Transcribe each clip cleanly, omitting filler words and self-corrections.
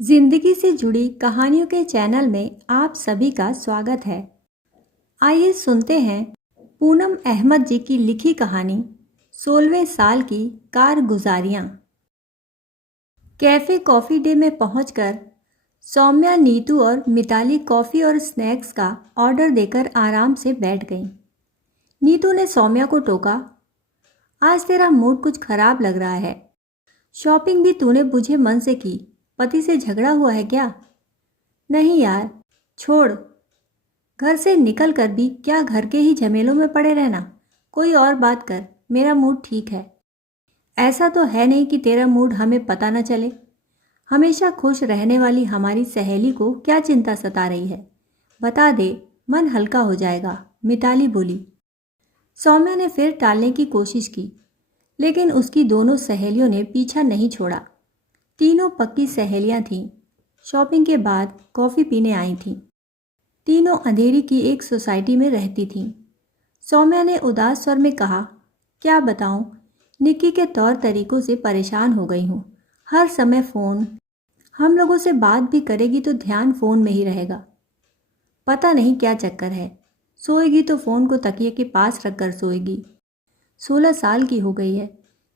जिंदगी से जुड़ी कहानियों के चैनल में आप सभी का स्वागत है। आइए सुनते हैं पूनम अहमद जी की लिखी कहानी 16वें साल की कारगुजारियां। कैफे कॉफी डे में पहुंचकर सौम्या, नीतू और मिताली कॉफी और स्नैक्स का ऑर्डर देकर आराम से बैठ गईं। नीतू ने सौम्या को टोका, आज तेरा मूड कुछ खराब लग रहा है। शॉपिंग भी तूने बुझे मन से की, पति से झगड़ा हुआ है क्या? नहीं यार, छोड़। घर से निकल कर भी क्या घर के ही झमेलों में पड़े रहना। कोई और बात कर, मेरा मूड ठीक है। ऐसा तो है नहीं कि तेरा मूड हमें पता न चले। हमेशा खुश रहने वाली हमारी सहेली को क्या चिंता सता रही है? बता दे, मन हल्का हो जाएगा, मिताली बोली। सौम्या ने फिर टालने की कोशिश की, लेकिन उसकी दोनों सहेलियों ने पीछा नहीं छोड़ा। तीनों पक्की सहेलियां थीं। शॉपिंग के बाद कॉफ़ी पीने आई थीं। तीनों अंधेरी की एक सोसाइटी में रहती थीं। सौम्या ने उदास स्वर में कहा, क्या बताऊं, निक्की के तौर तरीकों से परेशान हो गई हूँ। हर समय फ़ोन, हम लोगों से बात भी करेगी तो ध्यान फ़ोन में ही रहेगा। पता नहीं क्या चक्कर है। सोएगी तो फ़ोन को तकिए के पास रख कर सोएगी। 16 साल की हो गई है।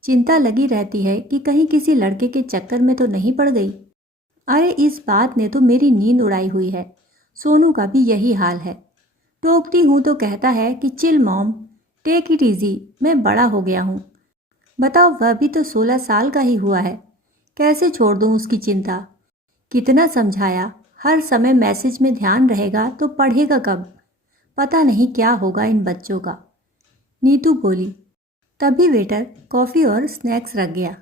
चिंता लगी रहती है कि कहीं किसी लड़के के चक्कर में तो नहीं पड़ गई। अरे इस बात ने तो मेरी नींद उड़ाई हुई है। सोनू का भी यही हाल है। टोकती हूँ तो कहता है कि chill mom, take it easy, मैं बड़ा हो गया हूँ। बताओ, वह भी तो 16 साल का ही हुआ है। कैसे छोड़ दूँ उसकी चिंता? कितना समझाया, हर समय मैसेज में ध्यान रहेगा तो पढ़ेगा कब? पता नहीं क्या होगा इन बच्चों का। नीतू बोली। तभी वेटर कॉफ़ी और स्नैक्स रख गया।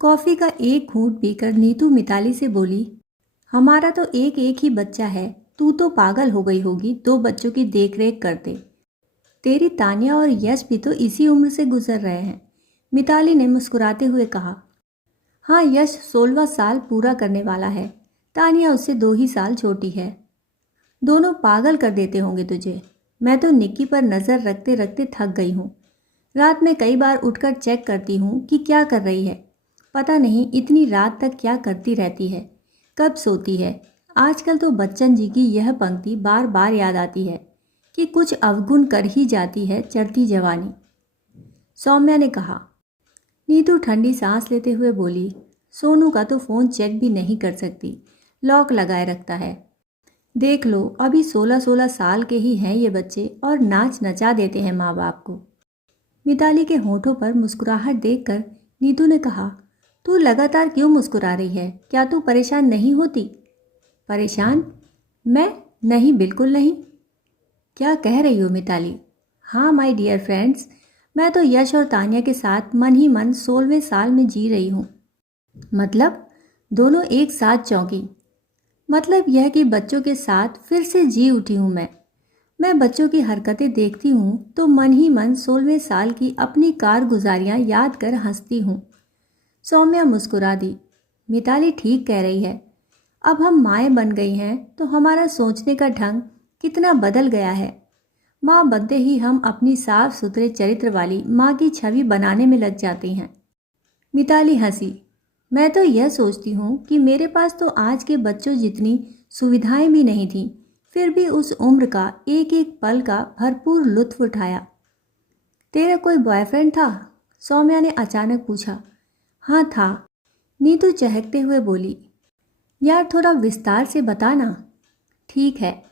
कॉफ़ी का एक घूंट पीकर नीतू मिताली से बोली, हमारा तो एक एक ही बच्चा है, तू तो पागल हो गई होगी 2 बच्चों की देख रेख करते। तेरी तान्या और यश भी तो इसी उम्र से गुजर रहे हैं। मिताली ने मुस्कुराते हुए कहा। हाँ, यश 16वां साल पूरा करने वाला है। तान्या उससे 2 ही साल छोटी है। दोनों पागल कर देते होंगे तुझे। मैं तो निक्की पर नज़र रखते रखते थक गई हूँ। रात में कई बार उठकर चेक करती हूँ कि क्या कर रही है। पता नहीं इतनी रात तक क्या करती रहती है, कब सोती है। आजकल तो बच्चन जी की यह पंक्ति बार बार याद आती है कि कुछ अवगुण कर ही जाती है चढ़ती जवानी। सौम्या ने कहा। नीतू ठंडी सांस लेते हुए बोली, सोनू का तो फ़ोन चेक भी नहीं कर सकती, लॉक लगाए रखता है। देख लो, अभी 16-16 साल के ही हैं ये बच्चे और नाच नचा देते हैं माँ बाप को। मिताली के होठों पर मुस्कुराहट देखकर नीतू ने कहा, तू लगातार क्यों मुस्कुरा रही है? क्या तू परेशान नहीं होती? परेशान? मैं? नहीं, बिल्कुल नहीं। क्या कह रही हो मिताली? हाँ माय डियर फ्रेंड्स, मैं तो यश और तान्या के साथ मन ही मन 16वें साल में जी रही हूँ। मतलब? दोनों एक साथ चौंकी। मतलब यह कि बच्चों के साथ फिर से जी उठी हूँ मैं बच्चों की हरकतें देखती हूँ तो मन ही मन 16वें साल की अपनी कारगुजारियाँ याद कर हंसती हूँ। सौम्या मुस्कुरा दी। मिताली ठीक कह रही है। अब हम माएँ बन गई हैं तो हमारा सोचने का ढंग कितना बदल गया है। माँ बनते ही हम अपनी साफ सुथरे चरित्र वाली माँ की छवि बनाने में लग जाती हैं। मिताली हंसी। मैं तो यह सोचती हूँ कि मेरे पास तो आज के बच्चों जितनी सुविधाएं भी नहीं थीं, फिर भी उस उम्र का एक एक पल का भरपूर लुत्फ उठाया। तेरा कोई बॉयफ्रेंड था? सौम्या ने अचानक पूछा। हाँ था, नीतू चहकते हुए बोली। यार थोड़ा विस्तार से बताना। ठीक है,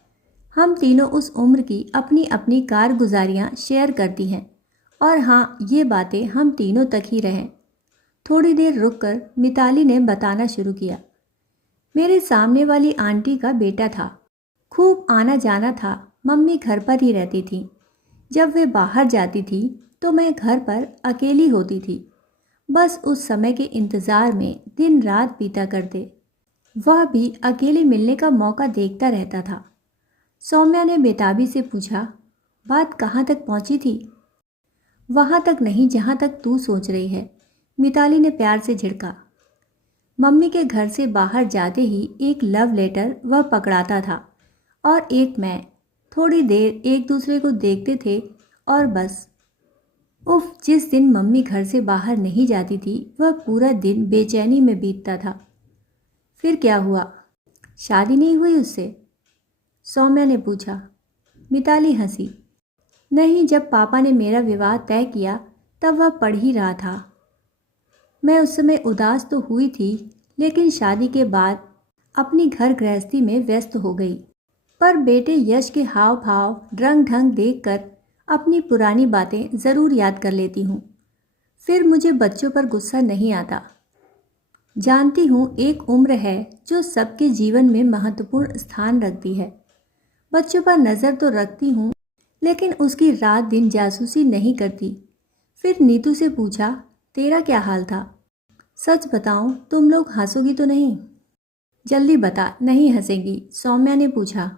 हम तीनों उस उम्र की अपनी अपनी कारगुजारियाँ शेयर करती हैं, और हाँ, ये बातें हम तीनों तक ही रहें। थोड़ी देर रुककर मिताली ने बताना शुरू किया। मेरे सामने वाली आंटी का बेटा था, खूब आना जाना था। मम्मी घर पर ही रहती थी। जब वे बाहर जाती थी तो मैं घर पर अकेली होती थी। बस उस समय के इंतज़ार में दिन रात बीता करते। वह भी अकेले मिलने का मौका देखता रहता था। सौम्या ने बेताबी से पूछा, बात कहाँ तक पहुँची थी? वहाँ तक नहीं जहाँ तक तू सोच रही है, मिताली ने प्यार से झिड़का। मम्मी के घर से बाहर जाते ही एक लव लेटर वह पकड़ाता था और एक मैं। थोड़ी देर एक दूसरे को देखते थे और बस। उफ, जिस दिन मम्मी घर से बाहर नहीं जाती थी वह पूरा दिन बेचैनी में बीतता था। फिर क्या हुआ? शादी नहीं हुई उससे? सौम्या ने पूछा। मिताली हंसी। नहीं, जब पापा ने मेरा विवाह तय किया तब वह पढ़ ही रहा था। मैं उस समय उदास तो हुई थी, लेकिन शादी के बाद अपनी घर गृहस्थी में व्यस्त हो गई। पर बेटे यश के हाव भाव रंग ढंग देखकर अपनी पुरानी बातें ज़रूर याद कर लेती हूँ। फिर मुझे बच्चों पर गुस्सा नहीं आता। जानती हूँ एक उम्र है जो सबके जीवन में महत्वपूर्ण स्थान रखती है। बच्चों पर नज़र तो रखती हूँ, लेकिन उसकी रात दिन जासूसी नहीं करती। फिर नीतू से पूछा, तेरा क्या हाल था? सच बताऊं, तुम लोग हंसोगी तो नहीं? जल्दी बता, नहीं हंसेगी, सौम्या ने पूछा।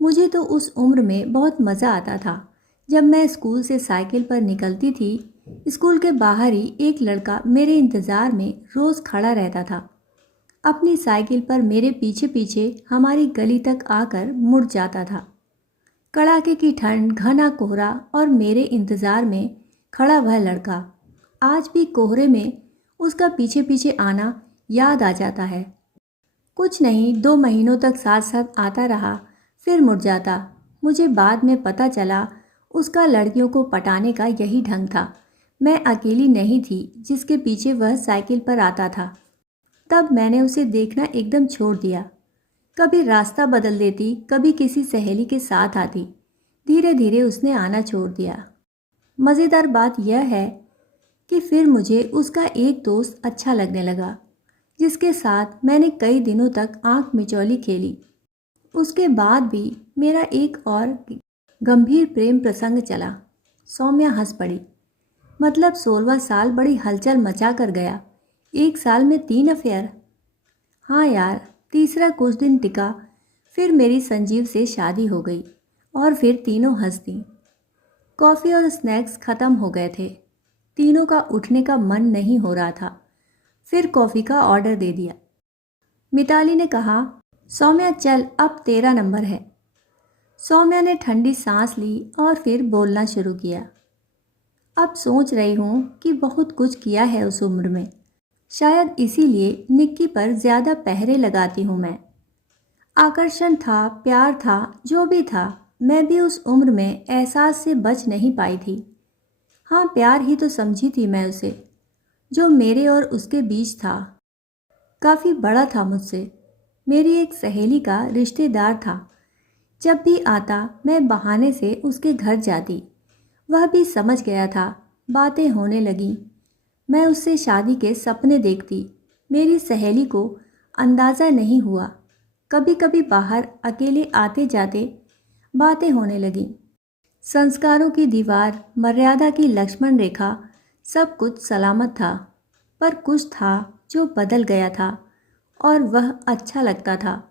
मुझे तो उस उम्र में बहुत मज़ा आता था। जब मैं स्कूल से साइकिल पर निकलती थी, स्कूल के बाहर ही एक लड़का मेरे इंतज़ार में रोज़ खड़ा रहता था। अपनी साइकिल पर मेरे पीछे पीछे हमारी गली तक आकर मुड़ जाता था। कड़ाके की ठंड, घना कोहरा और मेरे इंतज़ार में खड़ा वह लड़का, आज भी कोहरे में उसका पीछे पीछे आना याद आ जाता है। कुछ नहीं, 2 महीनों तक साथ साथ आता रहा, फिर मुड़ जाता। मुझे बाद में पता चला उसका लड़कियों को पटाने का यही ढंग था। मैं अकेली नहीं थी जिसके पीछे वह साइकिल पर आता था। तब मैंने उसे देखना एकदम छोड़ दिया। कभी रास्ता बदल देती, कभी किसी सहेली के साथ आती। धीरे धीरे उसने आना छोड़ दिया। मज़ेदार बात यह है कि फिर मुझे उसका एक दोस्त अच्छा लगने लगा, जिसके साथ मैंने कई दिनों तक आंख मिचौली खेली। उसके बाद भी मेरा एक और गंभीर प्रेम प्रसंग चला। सौम्या हंस पड़ी। मतलब 16वां साल बड़ी हलचल मचा कर गया। 1 साल में 3 अफेयर। हाँ यार, तीसरा कुछ दिन टिका, फिर मेरी संजीव से शादी हो गई और फिर तीनों हंस दी। कॉफ़ी और स्नैक्स ख़त्म हो गए थे। तीनों का उठने का मन नहीं हो रहा था। फिर कॉफ़ी का ऑर्डर दे दिया। मिताली ने कहा, सौम्या चल, अब तेरा नंबर है। सौम्या ने ठंडी सांस ली और फिर बोलना शुरू किया। अब सोच रही हूँ कि बहुत कुछ किया है उस उम्र में। शायद इसीलिए निक्की पर ज़्यादा पहरे लगाती हूँ मैं। आकर्षण था, प्यार था, जो भी था, मैं भी उस उम्र में एहसास से बच नहीं पाई थी। हाँ, प्यार ही तो समझी थी मैं उसे, जो मेरे और उसके बीच था। काफ़ी बड़ा था मुझसे। मेरी एक सहेली का रिश्तेदार था। जब भी आता मैं बहाने से उसके घर जाती। वह भी समझ गया था। बातें होने लगी। मैं उससे शादी के सपने देखती। मेरी सहेली को अंदाज़ा नहीं हुआ। कभी कभी बाहर अकेले आते जाते बातें होने लगी। संस्कारों की दीवार, मर्यादा की लक्ष्मण रेखा, सब कुछ सलामत था। पर कुछ था जो बदल गया था और वह अच्छा लगता था।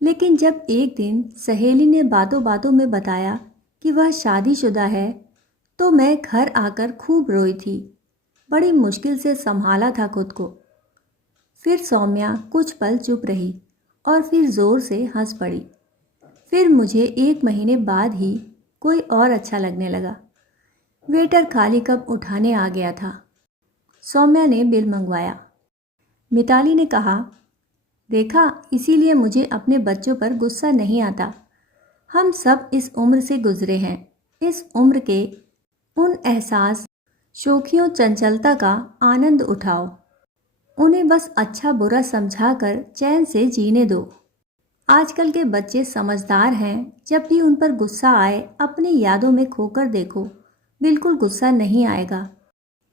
लेकिन जब एक दिन सहेली ने बातों बातों में बताया कि वह शादीशुदा है, तो मैं घर आकर खूब रोई थी। बड़ी मुश्किल से संभाला था खुद को। फिर सौम्या कुछ पल चुप रही और फिर ज़ोर से हंस पड़ी। फिर मुझे 1 महीने बाद ही कोई और अच्छा लगने लगा। वेटर खाली कप उठाने आ गया था। सौम्या ने बिल मंगवाया। मिताली ने कहा, देखा, इसीलिए मुझे अपने बच्चों पर गुस्सा नहीं आता। हम सब इस उम्र से गुजरे हैं। इस उम्र के उन एहसास, शौखियों, चंचलता का आनंद उठाओ। उन्हें बस अच्छा बुरा समझाकर चैन से जीने दो। आजकल के बच्चे समझदार हैं। जब भी उन पर गुस्सा आए, अपनी यादों में खोकर देखो, बिल्कुल गुस्सा नहीं आएगा।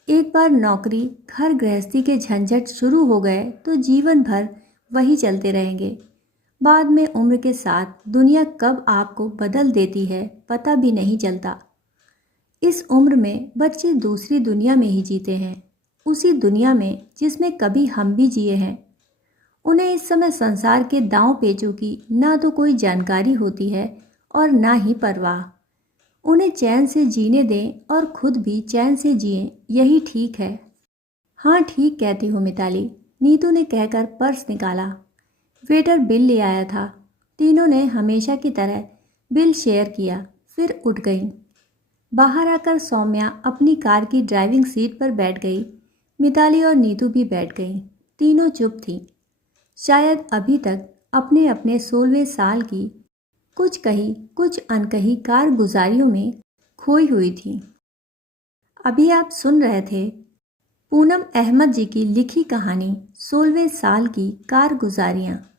एक बार नौकरी, घर गृहस्थी के झंझट शुरू हो गए तो जीवन भर वही चलते रहेंगे। बाद में उम्र के साथ दुनिया कब आपको बदल देती है पता भी नहीं चलता। इस उम्र में बच्चे दूसरी दुनिया में ही जीते हैं, उसी दुनिया में जिसमें कभी हम भी जिए हैं। उन्हें इस समय संसार के दांव पेचों की ना तो कोई जानकारी होती है और ना ही परवाह। उन्हें चैन से जीने दें और खुद भी चैन से जिएं, यही ठीक है। हाँ, ठीक कहती हो मिताली, नीतू ने कहकर पर्स निकाला। वेटर बिल ले आया था। तीनों ने हमेशा की तरह बिल शेयर किया, फिर उठ गईं। बाहर आकर सौम्या अपनी कार की ड्राइविंग सीट पर बैठ गई। मिताली और नीतू भी बैठ गईं। तीनों चुप थीं। शायद अभी तक अपने अपने 16वें साल की कुछ कही कुछ अनकही कारगुजारियों में खोई हुई थी। अभी आप सुन रहे थे पूनम अहमद जी की लिखी कहानी 16वें साल की कारगुजारियाँ।